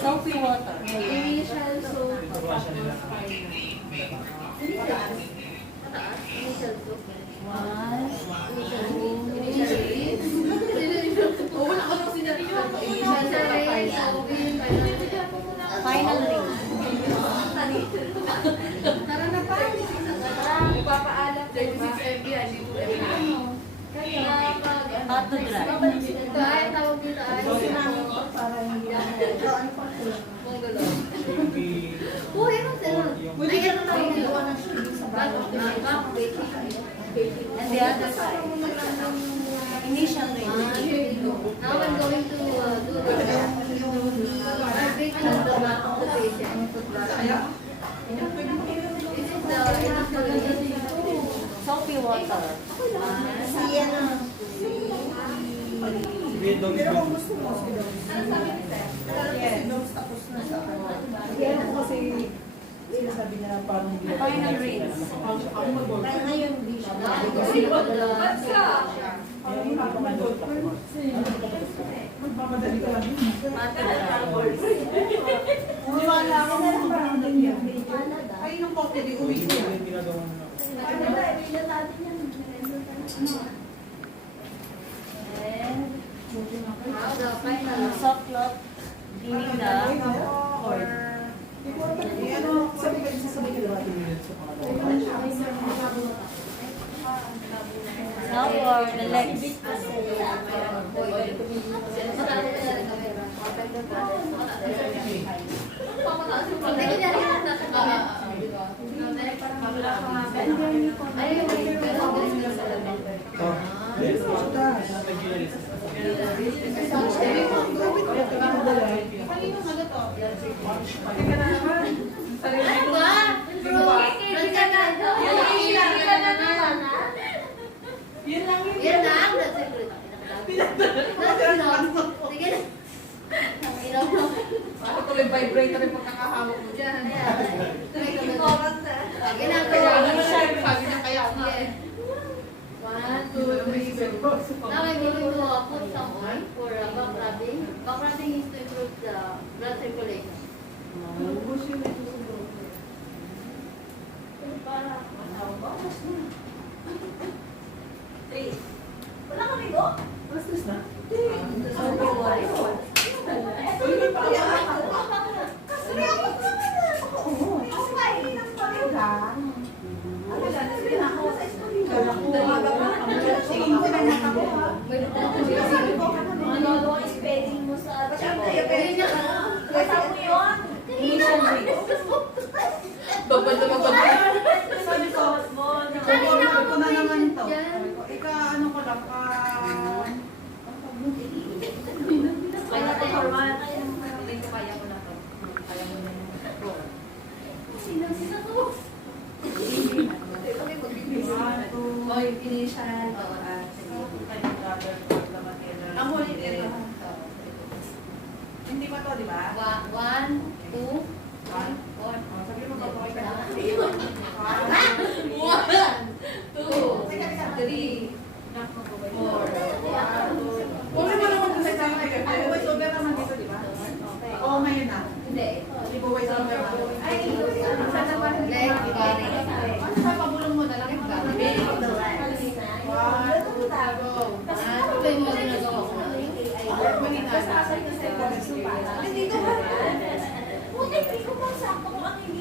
Soapy water. Initial soap. Initial soap. Final ring. Tara na pa. Ipapaalam. 36 MB. Hot to dry. Ito ay tawag dito ay Mongolo. Uy, ano sila? Pwede ka na lang magawa ng And the other side. Initial ring. Now I'm going to do the arbitration of the patient. This is the initial ring. Soapy water. Pero kung gusto mo, tapos na sa kaya ako kasi sinasabi na parang Final rings. ngayon hindi siya. Magpamadali ka lang. Wala ako na lang parang ay, nung po, hindi uwi ko. Now the final. Soft cloth. Cleaning the cord. Sabi ka daw Now for the legs. Yan lang, that's it. Sige na. Bakit tuloy vibrator yung pagkakahawak mo dyan? Ginagawa. Sabi niya kaya ako. 1, 2, 3, 4. Now I'm going to put some oil for back rubbing. Back rubbing is to improve the blood circulation. Wala kami go? Bastos na? Soapy water. Initial ring. Babad na sabi ko, Kanina ko na naman to. yan. Ika, ano ko lang, Kaya tayo formal. kaya mo na to. Kaya mo na yung Sino to? Oy, initial. Ang huli dito. Hindi pa to, di ba? 1, 2, 3, 4. Sabi mo ba ito? 3, 4. Kung mo naman sa isang kaya, ay, voice over naman dito, di ba? Oo, ngayon na. Hindi. Hindi po voice over na. Ay, Sana pa leg, body. ano sa pabulong mo na lang yung body? Ito yung mga ginagawa ko na. Dito ba? Buti, hindi ko pa sakto kung ano yung